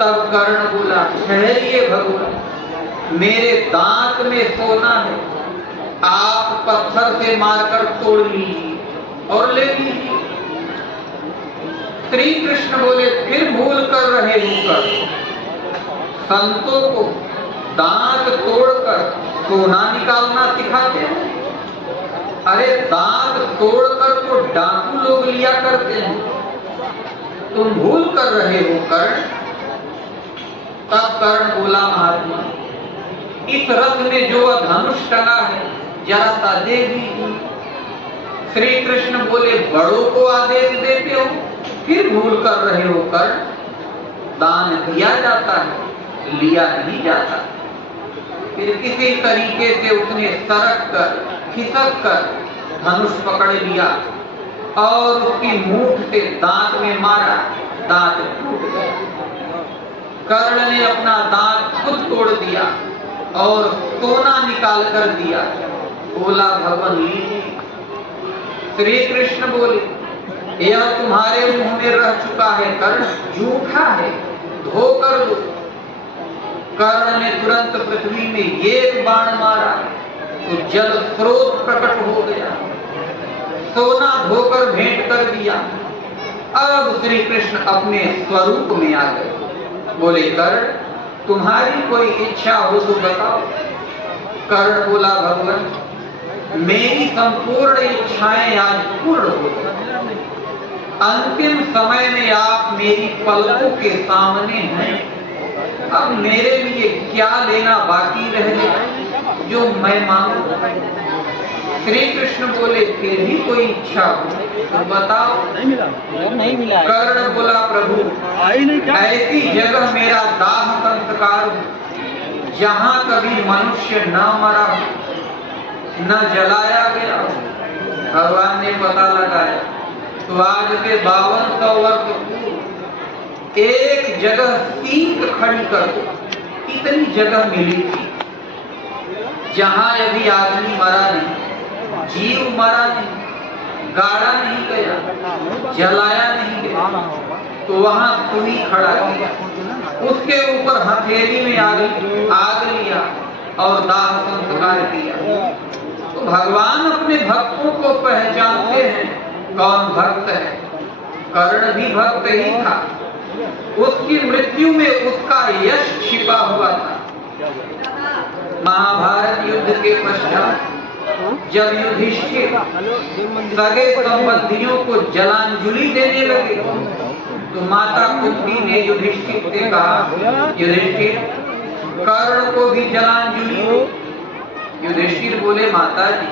तब कर्ण बोला, ठहरिए भगवान, मेरे दांत में सोना है, आप पत्थर से मारकर तोड़ लीजिए और ले लीजिए। श्री कृष्ण बोले, फिर भूल कर रहे होकर संतों को दांत तोड़कर सोना निकालना सिखाते हैं? अरे दांत तोड़कर तो डाकू लोग लिया करते हैं, तुम भूल कर रहे हो कर्ण। तब कर्ण बोला, महात्मा, इस रथ में जो धनुष टंगा है जरा सा दे दीजिए। श्री कृष्ण बोले, बड़ों को आदेश देते हो, फिर भूल कर रहे हो कर्ण। दान दिया जाता है, लिया नहीं जाता। फिर किसी तरीके से उसने सरक कर खिसक कर धनुष पकड़ लिया और उसकी मूठ से दांत में मारा, दांत टूट गया। कर्ण ने अपना दांत खुद तोड़ दिया और सोना निकाल कर दिया, बोला, भगवान लीजिए। श्री कृष्ण बोले, यह तुम्हारे मुंह में रह चुका है कर्ण, झूठा है, धो कर दो। कर्ण ने तुरंत पृथ्वी में एक बाण मारा तो जल स्रोत प्रकट हो गया, सोना धोकर भेंट कर दिया। अब श्री कृष्ण अपने स्वरूप में आ गए। बोले, कर्ण, तुम्हारी कोई इच्छा हो तो बताओ। कर्ण बोला, भगवान, मेरी संपूर्ण इच्छाएं आज पूर्ण हो गई। अंतिम समय में आप मेरी पलकों के सामने हैं, अब मेरे लिए क्या लेना बाकी रह गया जो मैं मांगू? श्री कृष्ण बोले, फिर भी कोई इच्छा हो तो बताओ। नहीं मिला। कर्ण बोला, प्रभु, ऐसी जगह मेरा दाह संस्कार हो जहाँ कभी मनुष्य न मरा हो, न जलाया गया हो। भगवान ने पता लगाया तो आज से 5200 वर्ष पूर्व एक जगह सीट खड़ी कर दो, इतनी जगह मिली थी जहां अभी आदमी मरा नहीं, जीव मरा नहीं, गाड़ा नहीं गया, जलाया नहीं गया, तो वहां सुई खड़ा किया, उसके ऊपर हथेली में आग लिया और दाह संस्कार किया। तो भगवान अपने भक्तों को पहचानते हैं कौन भक्त है। कर्ण भी भक्त ही था, उसकी मृत्यु में उसका यश छिपा हुआ था। महाभारत युद्ध के पश्चात जब युधिष्ठिर सगे संबंधियों को जलांजलि देने लगे तो माता कुंती ने युधिष्ठिर से कहा, युधिष्ठिर, कर्ण को भी जलांजलि दो। युधिष्ठिर बोले, माता जी,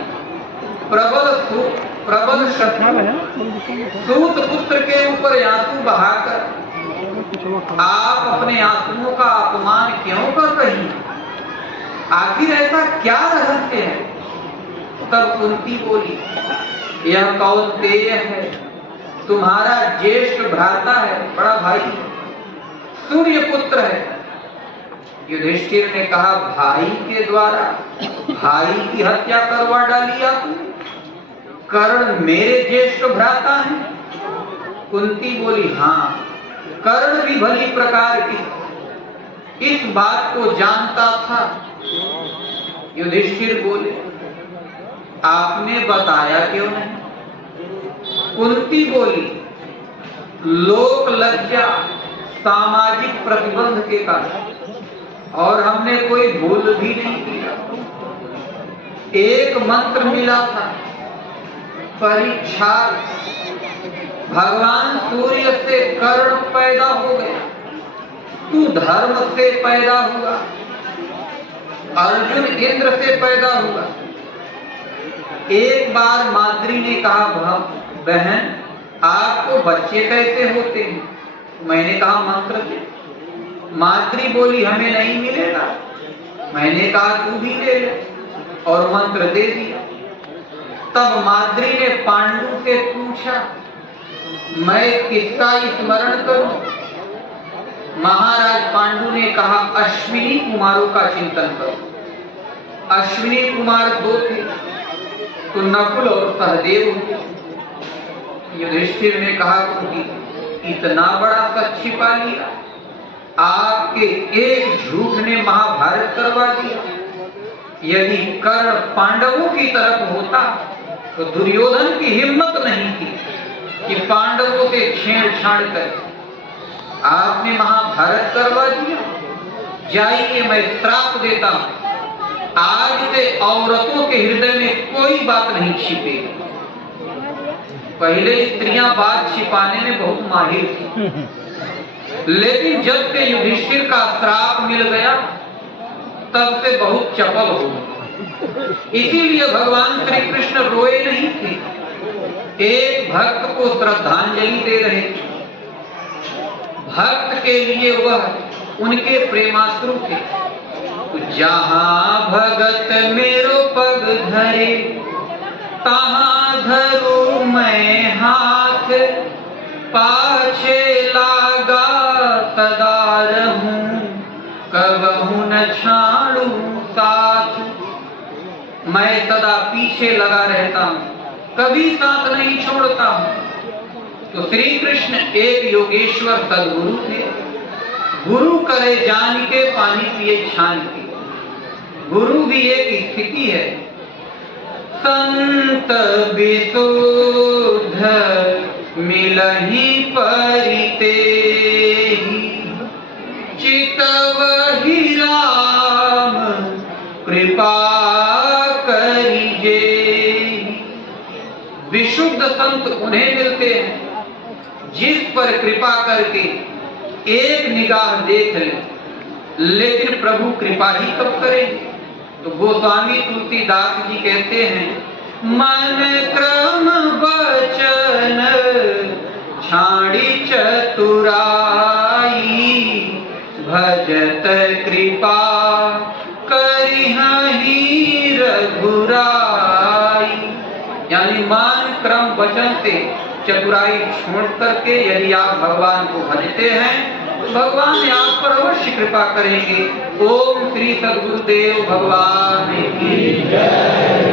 प्रबल शत्रु सूत पुत्र के ऊपर आंसू बहाकर आप अपने आंसुओं का अपमान क्यों कर रही हैं? आखिर ऐसा क्या रहस्य है? तब कुंती बोली, यह कौन्तेय है, तुम्हारा ज्येष्ठ भ्राता है, बड़ा भाई, सूर्य पुत्र है। युधिष्ठिर ने कहा, भाई के द्वारा भाई की हत्या करवा डाली आपने? कर्ण मेरे ज्येष्ठ भ्राता है? कुंती बोली, हाँ, कर्ण भी भली प्रकार की इस बात को जानता था। युधिष्ठिर बोले, आपने बताया क्यों नहीं? कुंती बोली, लोक लज्जा, सामाजिक प्रतिबंध के कारण, और हमने कोई भूल भी नहीं किया। एक मंत्र मिला था, परीक्षा, भगवान सूर्य से कर्ण पैदा हो गया, तू धर्म से पैदा हुआ, अर्जुन इंद्र से पैदा हुआ। एक बार माद्री ने कहा, बहन, आपको बच्चे कैसे होते हैं? मैंने कहा, मंत्र से। माद्री बोली, हमें नहीं मिलेगा। मैंने कहा, तू भी ले ले, और मंत्र दे दिया। तब माद्री ने पांडु से पूछा, मैं किसका स्मरण करूं? महाराज पांडु ने कहा, अश्विनी कुमारों का चिंतन करो। अश्विनी कुमार 2 थे, तो नकुल और सहदेव हुए। युधिष्ठिर ने कहा, कि इतना बड़ा सच छिपा लिया? आपके एक झूठ ने महाभारत करवा दिया। यदि कर्ण पांडवों की तरफ होता तो दुर्योधन की हिम्मत नहीं थी कि पांडवों से छेड़छाड़ करे। आपने महाभारत करवा दिया। जाइए, मैं श्राप देता हूं, आज से औरतों के हृदय में कोई बात नहीं छिपेगी। पहले स्त्रियां बात छिपाने में बहुत माहिर थी, लेकिन जब से युधिष्ठिर का श्राप मिल गया तब से बहुत चपल हो गई। इसीलिए भगवान श्री कृष्ण रोए नहीं थे, एक भक्त को श्रद्धांजलि दे रहे थे। भक्त के लिए वह उनके प्रेमाश्रु थे। तो जहां भगत मेरो पग धरे, तहां धरू मैं हाथ, पाछे लागा सदा रहूं, कबहू न छाड़ू साथ। मैं सदा पीछे लगा रहता हूं, कभी साथ नहीं छोड़ता हूं। तो श्री कृष्ण एक योगेश्वर सद्गुरु थे। गुरु करे जान के, पानी पिए छान के। गुरु भी एक स्थिति है। संत विशुद्ध मिलहि परिते, चितवहि राम कृपा करिजे। विशुद्ध संत उन्हें मिलते हैं जिस पर कृपा करके एक निगाह देख ले, लेकिन प्रभु कृपा ही कब करें। तो गोस्वामी तुलसीदास जी कहते हैं, मन क्रम वचन छाड़ी चतुराई, भजत कृपा करिहि रघुराई। यानी मान क्रम वचन से चतुराई छोड़ करके यदि आप भगवान को भजते हैं तो भगवान आप पर अवश्य कृपा करेंगे। ओम श्री सद्गुरुदेव भगवान की जय।